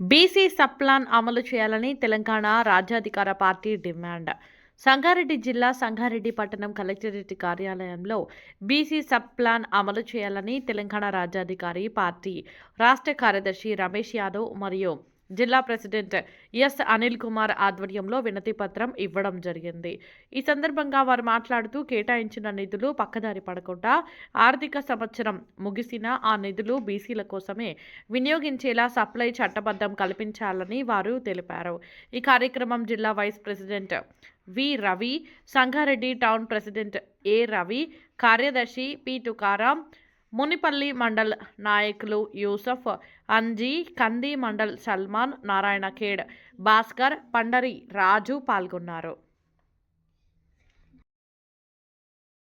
BC sub plan అమలు చేయాలని తెలంగాణ రాజ్యాధికార పార్టీ డిమాండ్. సంగారెడ్డి జిల్లా సంగారెడ్డి పట్టణం కలెక్టరేట్ కార్యాలయంలో బీసీ సబ్ ప్లాన్ అమలు చేయాలని తెలంగాణ రాజ్యాధికారి పార్టీ రాష్ట్ర కార్యదర్శి రమేష్ యాదవ్ మరియు జిల్లా ప్రెసిడెంట్ ఎస్ అనిల్ కుమార్ ఆధ్వర్యంలో వినతి పత్రం ఇవ్వడం జరిగింది. ఈ సందర్భంగా వారు మాట్లాడుతూ కేటాయించిన నిధులు పక్కదారి పడకుండా ఆర్థిక సంవత్సరం ముగిసిన ఆ నిధులు బీసీల కోసమే వినియోగించేలా సప్లై చట్టబద్ధం కల్పించాలని వారు తెలిపారు. ఈ కార్యక్రమం జిల్లా vice president V Ravi Sangareddy town president A Ravi కార్యదర్శి పి తుకారాం మునిపల్లి మండల్ నాయకులు యూసఫ్ అంజీ కంది మండల్ సల్మాన్ నారాయణ ఖేడ్ భాస్కర్ పండరి రాజు పాల్గొన్నారు.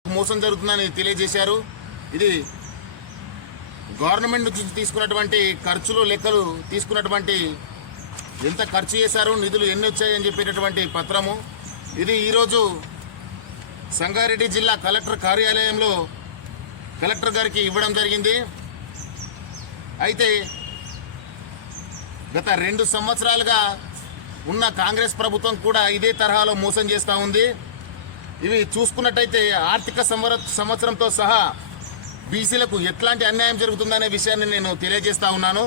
మోసం జరుగుతుందని తెలియజేశారు. ఇది గవర్నమెంట్ నుంచి తీసుకున్నటువంటి ఖర్చులు లెక్కలు తీసుకున్నటువంటి ఎంత ఖర్చు చేశారు నిధులు ఎన్ని వచ్చాయని చెప్పేటటువంటి పత్రము. ఇది ఈరోజు సంగారెడ్డి జిల్లా కలెక్టర్ కార్యాలయంలో కలెక్టర్ గారికి ఇవ్వడం జరిగింది. అయితే గత రెండు సంవత్సరాలుగా ఉన్న కాంగ్రెస్ ప్రభుత్వం కూడా ఇదే తరహాలో మోసం చేస్తూ ఉంది. ఇవి చూసుకున్నట్టయితే ఆర్థిక సంవర సంవత్సరంతో సహా బీసీలకు ఎట్లాంటి అన్యాయం జరుగుతుందనే విషయాన్ని నేను తెలియజేస్తా ఉన్నాను.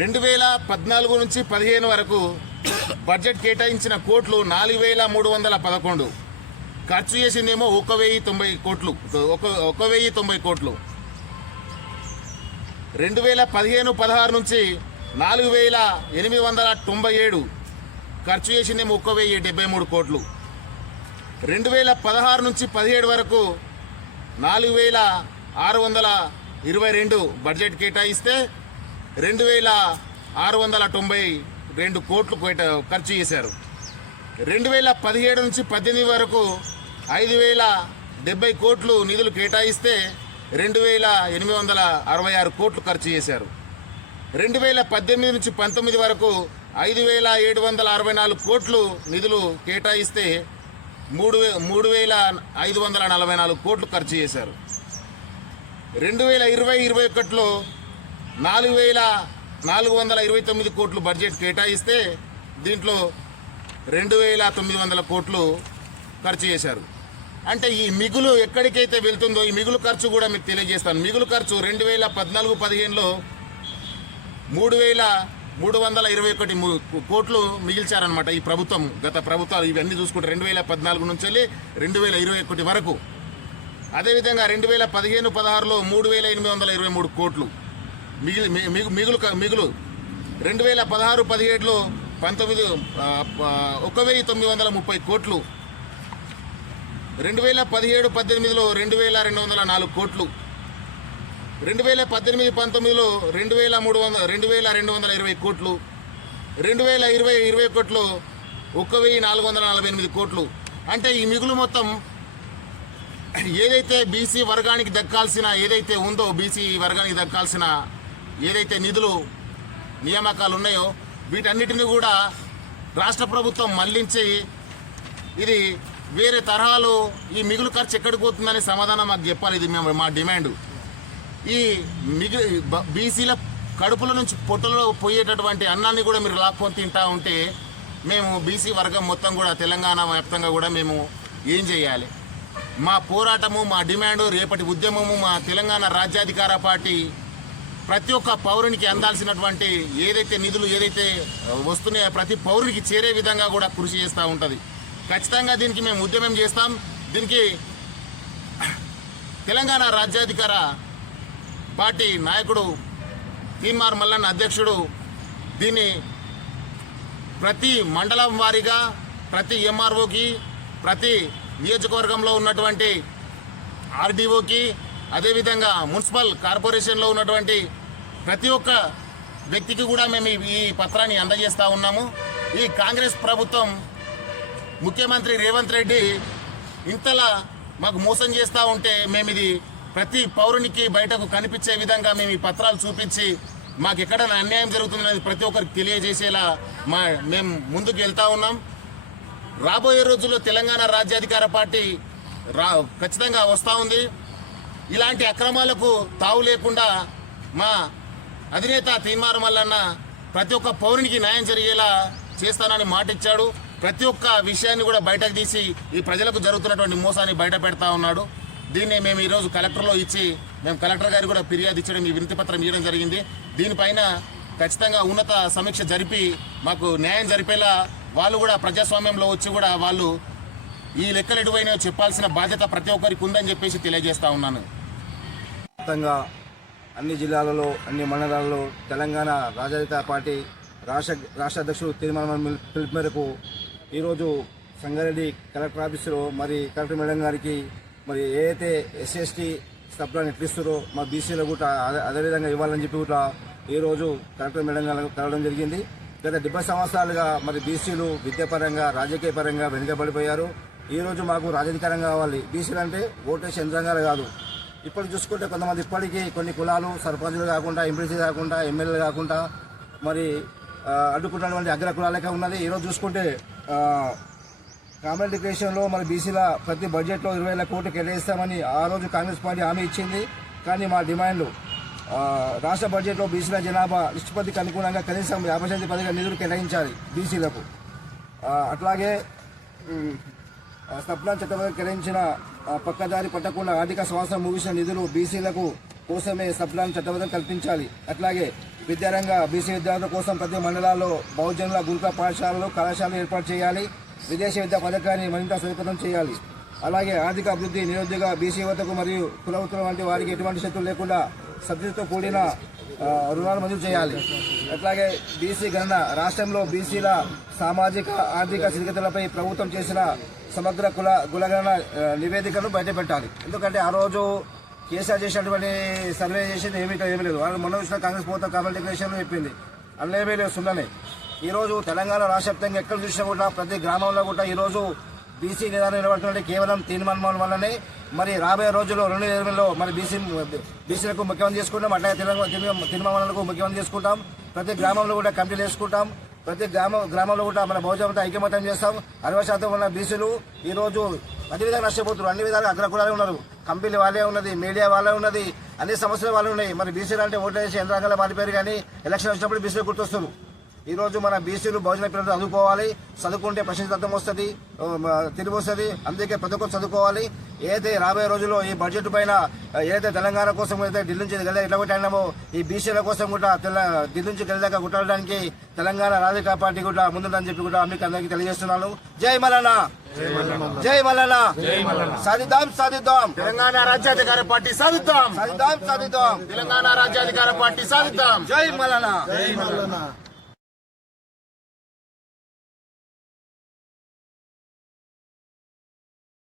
రెండు వేల పద్నాలుగు నుంచి పదిహేను వరకు బడ్జెట్ కేటాయించిన కోట్లు నాలుగు వేల మూడు వందల పదకొండు. ఖర్చు చేసిందేమో ఒక వెయ్యి తొంభై కోట్లు. ఒక ఒక వెయ్యి తొంభై కోట్లు. రెండు వేల పదిహేను పదహారు నుంచి నాలుగు వేల ఎనిమిది వందల తొంభై ఏడు. ఖర్చు చేసిందేమో ఒక వెయ్యి డెబ్బై మూడు కోట్లు. రెండు వేల పదహారు నుంచి పదిహేడు వరకు నాలుగు వేల ఆరు వందల ఇరవై రెండు బడ్జెట్ కేటాయిస్తే రెండు వేల ఆరు వందల తొంభై రెండు కోట్లు కేటా ఖర్చు చేశారు. రెండు వేల పదిహేడు నుంచి పద్దెనిమిది వరకు ఐదు వేల డెబ్బై కోట్లు నిధులు కేటాయిస్తే రెండు వేల ఎనిమిది వందల అరవై ఆరు కోట్లు ఖర్చు చేశారు. రెండు వేల పద్దెనిమిది నుంచి పంతొమ్మిది వరకు ఐదు వేల ఏడు వందల అరవై నాలుగు కోట్లు నిధులు కేటాయిస్తే మూడు వే మూడు వేల ఐదు వందల నలభై నాలుగు కోట్లు ఖర్చు చేశారు. రెండు వేల ఇరవై ఇరవై ఒకటిలో నాలుగు వేల నాలుగు వందల ఇరవై తొమ్మిది కోట్లు బడ్జెట్ కేటాయిస్తే దీంట్లో రెండు వేల తొమ్మిది వందల కోట్లు ఖర్చు చేశారు. అంటే ఈ మిగులు ఎక్కడికైతే వెళ్తుందో ఈ మిగులు ఖర్చు కూడా మీకు తెలియజేస్తాను. మిగులు ఖర్చు రెండు వేల పద్నాలుగు పదిహేనులో మూడు వేల మూడు వందల ఇరవై ఒకటి కోట్లు మిగిల్చారనమాట ఈ ప్రభుత్వం గత ప్రభుత్వాలు. ఇవన్నీ చూసుకుంటే రెండు వేల పద్నాలుగు నుంచి వెళ్ళి రెండు వేల ఇరవై ఒకటి వరకు. అదేవిధంగా రెండు వేల పదిహేను పదహారులో మూడు వేల ఎనిమిది వందల ఇరవై మూడు కోట్లు మిగిలి మి- మిగు- మిగులు మిగులు. రెండు వేల పదహారు పదిహేడులో పంతొమ్మిది ఒక వెయ్యి తొమ్మిది వందల ముప్పై కోట్లు రెండు వేల పదిహేడు పద్దెనిమిదిలో రెండు వేల రెండు వందల నాలుగు కోట్లు. రెండు వేల పద్దెనిమిది పంతొమ్మిదిలో రెండు వేల మూడు వందల రెండు వేల రెండు వందల ఇరవై కోట్లు. రెండు వేల ఇరవై ఇరవై ఒకటిలో ఒక్క వెయ్యి నాలుగు వందల నలభై ఎనిమిది కోట్లు. అంటే ఈ మిగులు మొత్తం ఏదైతే బీసీ వర్గానికి దక్కాల్సిన ఏదైతే ఉందో బీసీ వర్గానికి దక్కాల్సిన ఏదైతే నిధులు నియామకాలు ఉన్నాయో వీటన్నిటిని కూడా రాష్ట్ర ప్రభుత్వం మళ్ళించి ఇది వేరే తరహాలో ఈ మిగులు ఖర్చు ఎక్కడికి పోతుందనే సమాధానం మాకు చెప్పాలి. ఇది మేము మా డిమాండ్. ఈ మిగిలి బీసీల కడుపుల నుంచి పొట్టలో పోయేటటువంటి అన్నాన్ని కూడా మీరు లాక్కొని తింటా ఉంటే మేము బీసీ వర్గం మొత్తం కూడా తెలంగాణ వ్యాప్తంగా కూడా మేము ఏం చేయాలి? మా పోరాటము మా డిమాండ్ రేపటి ఉద్యమము మా తెలంగాణ రాజ్యాధికార పార్టీ ప్రతి ఒక్క పౌరునికి అందాల్సినటువంటి ఏదైతే నిధులు ఏదైతే వస్తున్నాయో ప్రతి పౌరునికి చేరే విధంగా కూడా కృషి చేస్తూ ఉంటుంది. ఖచ్చితంగా దీనికి మేము ఉద్యమం చేస్తాం. దీనికి తెలంగాణ రాజ్యాధికార పార్టీ నాయకుడు తీన్మార్ మల్లన్న అధ్యక్షుడు దీన్ని ప్రతి మండలం వారీగా ప్రతి ఎంఆర్ఓకి ప్రతి నియోజకవర్గంలో ఉన్నటువంటి ఆర్డీఓకి అదేవిధంగా మున్సిపల్ కార్పొరేషన్లో ఉన్నటువంటి ప్రతి ఒక్క వ్యక్తికి కూడా మేము ఈ- ఈ పత్రాన్ని అందజేస్తూ ఉన్నాము. ఈ కాంగ్రెస్ ప్రభుత్వం ముఖ్యమంత్రి రేవంత్ రెడ్డి ఇంతలా మాకు మోసం చేస్తూ ఉంటే మేము ఇది ప్రతి పౌరునికి బయటకు కనిపించే విధంగా మేము ఈ పత్రాలు చూపించి మాకు ఎక్కడ అన్యాయం జరుగుతుందనేది ప్రతి ఒక్కరికి తెలియజేసేలా మా మేము ముందుకు వెళ్తా ఉన్నాం. రాబోయే రోజుల్లో తెలంగాణ రాజ్యాధికార పార్టీ రా ఖచ్చితంగా వస్తూ ఉంది. ఇలాంటి అక్రమాలకు తావు లేకుండా మా అధినేత తీన్మారు మల్లన్న ప్రతి ఒక్క పౌరునికి న్యాయం జరిగేలా చేస్తానని మాటిచ్చాడు. ప్రతి ఒక్క విషయాన్ని కూడా బయటకు తీసి ఈ ప్రజలకు జరుగుతున్నటువంటి మోసాన్ని బయట పెడతా ఉన్నాడు. దీన్ని మేము ఈరోజు కలెక్టర్లో ఇచ్చి మేము కలెక్టర్ గారికి కూడా ఫిర్యాదు ఇచ్చడం ఈ వినతి పత్రం ఇవ్వడం జరిగింది. దీనిపైన ఖచ్చితంగా ఉన్నత సమీక్ష జరిపి మాకు న్యాయం జరిపేలా వాళ్ళు కూడా ప్రజాస్వామ్యంలో వచ్చి కూడా వాళ్ళు ఈ లెక్కలు ఎటువైనా చెప్పాల్సిన బాధ్యత ప్రతి ఒక్కరికి ఉందని చెప్పేసి తెలియజేస్తా ఉన్నాను. మొత్తంగా అన్ని జిల్లాలలో అన్ని మండలాలలో తెలంగాణ రాజాధికార పార్టీ రాష్ట్ర రాష్ట్ర అధ్యక్షుడు తీర్మానం పిలుపు మేరకు ఈరోజు సంగారెడ్డి కలెక్టర్ ఆఫీసులో మరి కలెక్టర్ మేడం గారికి మరి ఏదైతే ఎస్ఎస్టీ ఎస్టీ సప్లాన్ మా బీసీలో కూడా అదే అదేవిధంగా ఇవ్వాలని చెప్పి కూడా ఈరోజు కలెక్టర్ మేడం గారు కలవడం జరిగింది. గత డెబ్బై సంవత్సరాలుగా మరి బీసీలు విద్యాపరంగా రాజకీయ పరంగా వెనుకబడిపోయారు. ఈరోజు మాకు రాజధికారం కావాలి. బీసీలు అంటే ఓటేసి యంత్రంగాలు కాదు. ఇప్పుడు చూసుకుంటే కొంతమంది ఇప్పటికీ కొన్ని కులాలు సర్పంచులు కాకుండా ఎంపీసీ కాకుండా ఎమ్మెల్యేలు కాకుండా మరి అడ్డుకుంటున్నటువంటి అగ్ర కులాలకే ఉన్నది. ఈరోజు చూసుకుంటే ఆ, కామెంట్ డిక్లరేషన్లో బీసీల ప్రతి బడ్జెట్లో ఇరవై వేల కోట్లు కేటాయిస్తామని ఆ రోజు కాంగ్రెస్ పార్టీ హామీ ఇచ్చింది. కానీ మా డిమాండ్లు రాష్ట్ర బడ్జెట్లో బీసీల జనాభా నిష్పత్తికి అనుగుణంగా కనీసం యాభై శాతం పదిగా నిధులు కేటాయించాలి బీసీలకు అట్లాగే ఉమ్, చట్టం కేటాయించిన పక్కదారి పట్టకుండా ఆర్థిక సంవత్సరం ముగిసిన నిధులు బీసీలకు కోసమే సప్లాన్ చట్టబద్ధం కల్పించాలి. అట్లాగే విద్యారంగ బీసీ విద్యార్థుల కోసం ప్రతి మండలాల్లో బహుజనుల గురుకుల పాఠశాలలు కళాశాలలు ఏర్పాటు చేయాలి. విదేశీ విద్యా పథకాన్ని మరింత సులభతరం చేయాలి. అలాగే ఆర్థిక అభివృద్ధి నిరుద్యోగ బీసీ యువతకు మరియు కులవృత్తుల వంటి వారికి ఎటువంటి శక్తులు లేకుండా సబ్సిడీతో కూడిన రుణాలు మంజూరు చేయాలి. అట్లాగే బీసీ గణన రాష్ట్రంలో బీసీల సామాజిక ఆర్థిక స్థితిగతులపై ప్రభుత్వం చేసిన సమగ్ర కుల కులగణన నివేదికను బయటపెట్టాలి. ఎందుకంటే ఆ రోజు కేసీఆర్ చేసినటువంటి సర్వే చేసింది ఏమిటో ఏమీ లేదు. వాళ్ళు మొన్న వచ్చిన కాంగ్రెస్ ప్రభుత్వం కమల్ డిక్లరేషన్ చెప్పింది. అందులో ఏమీ లేదు సున్ననే. ఈరోజు తెలంగాణ రాష్ట్ర ఎక్కడ చూసినా కూడా ప్రతి గ్రామంలో కూడా ఈరోజు బీసీ నిదానం నిలబడుతుంటే కేవలం తీర్మానం వల్లనే మరి రాబోయే రోజుల్లో రెండు వేల ఇరవైలో మరి బీసీ బీసీలకు ముఖ్యమంత్రి చేసుకుంటాం అట్లాగే తెలంగాణ తీర్మానాలకు ముఖ్యమంత్రి చేసుకుంటాం. ప్రతి గ్రామంలో కూడా కమిటీలు వేసుకుంటాం. ప్రతి గ్రామ గ్రామంలో కూడా మన బహుజనతో ఐక్యమత్యం చేస్తాం. అరవై శాతం ఉన్న బీసీలు ఈరోజు అన్ని విధాలు నష్టపోతున్నారు. అన్ని విధాలుగా అగ్రకులాలే ఉన్నారు. కంపెనీ వాళ్ళే ఉన్నది మీడియా వాళ్ళే ఉన్నది అన్ని సమస్యలు వాళ్ళే ఉన్నాయి. మరి బీసీలు అంటే ఓట్లు వేసి యంత్రాంగాలు మారిపోయారు కానీ ఎలక్షన్ వచ్చినప్పుడు బీసీలు గుర్తొస్తున్నారు. ఈ రోజు మన బీసీలు బహుజన పిల్లలు చదువుకోవాలి చదువుకుంటే ప్రశాంతత్వం వస్తుంది తిరిగి వస్తుంది. అందుకే ప్రతి ఒక్కరు చదువుకోవాలి. ఏదైతే రాబోయే రోజుల్లో ఈ బడ్జెట్ పైన ఏదైతే తెలంగాణ కోసం అయితే ఢిల్లీ నుంచి గెల ఎట్లా కొట్టామో ఈ బీసీల కోసం కూడా తెల ఢిల్లీ నుంచి గెలిదాకా కొట్టడానికి తెలంగాణ రాజకీయ పార్టీ కూడా ముందుందని చెప్పి కూడా మీకు అందరికీ తెలియజేస్తున్నాను. జై మల్లన్న! జై మల్లన్న! సాధిద్దాం సాధిద్దాం తెలంగాణ రాజ్యాధికార పార్టీ సాధిద్దాం సాధిద్దాం సాధిద్దాం తెలంగాణ రాజ్యాధికార పార్టీ సాధిద్దాం జై మల్లన్న!